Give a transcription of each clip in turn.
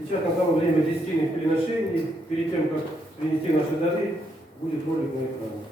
Сейчас настало время десятильных приношений. Перед тем, как принести наши дары, будет ролик на экране.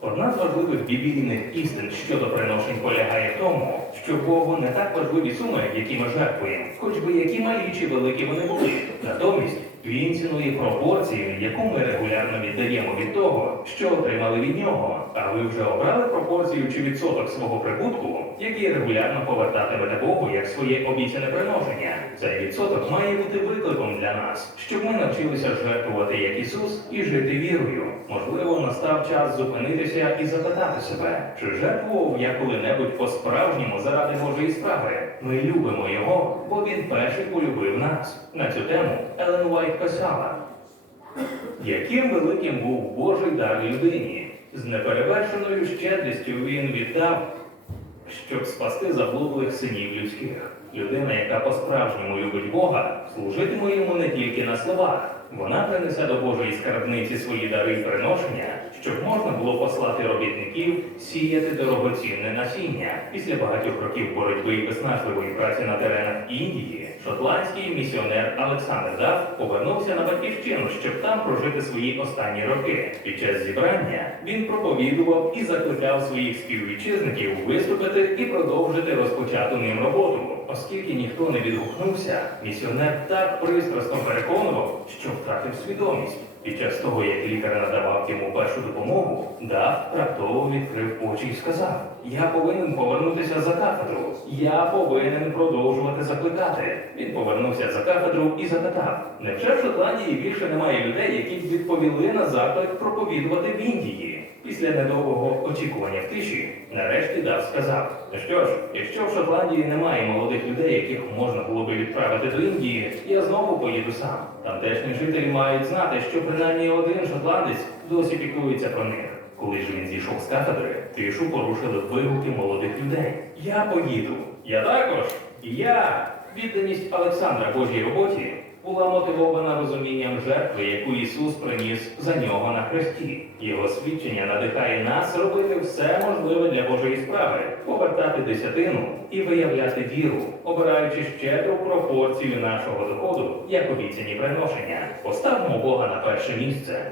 Одна з важливих біблійних істин щодо приношень полягає в тому, що Богу не так важливі суми, які ми жертвуємо, хоч би які малі чи великі вони були. Натомість він цінує пропорцію, яку ми регулярно віддаємо від того, що отримали від нього. А ви вже обрали пропорцію чи відсоток свого прибутку, який регулярно повертатимете Богу як своє обіцяне приношення. Цей відсоток має бути викликом для нас, щоб ми навчилися жертвувати як Ісус і жити вірою. Можливо, настав час зупинитися і запитати себе, чи жертвував я коли-небудь по-справжньому заради Божої справи. Ми любимо його, бо він перший полюбив нас. На цю тему Елен Уайт писала. Яким великим був Божий дар людині? З неперевершеною щедрістю він віддав, щоб спасти заблудлих синів людських. Людина, яка по-справжньому любить Бога, служитиме йому не тільки на словах. Вона принесе до Божої скарбниці свої дари й приношення, щоб можна було послати робітників сіяти дорогоцінне насіння. Після багатьох років боротьби і виснажливої праці на теренах Індії, шотландський місіонер Олександр Даф повернувся на батьківщину, щоб там прожити свої останні роки. Під час зібрання він проповідував і закликав своїх співвітчизників виступити і продовжити розпочату ним роботу. Оскільки ніхто не відгукнувся, місіонер так пристрасно переконував, що втратив свідомість. Під час того, як лікар надавав йому першу допомогу, Дав раптово відкрив очі і сказав: Я повинен повернутися за кафедру. Я повинен продовжувати закликати. Він повернувся за кафедру і запитав: Невже в Шотландії більше немає людей, які б відповіли на заклик проповідувати в Індії? Після недовгого очікування в тиші, нарешті Дав сказав: Ну що ж, якщо в Шотландії немає молодих людей, яких можна було би відправити до Індії, я знову поїду сам. Тамтешні жителі мають знати, що принаймні один шотландець досі піклується про них. Коли ж він зійшов з кафедри, тишу порушили вигуки молодих людей. Я поїду. Я також. Я. Відданість Олександра Божій роботі була мотивована розумінням жертви, яку Ісус приніс за нього на хресті. Його свідчення надихає нас робити все можливе для Божої справи, повертати десятину і виявляти віру, обираючи щедру пропорцію нашого доходу як обіцяні приношення. Поставмо Бога на перше місце.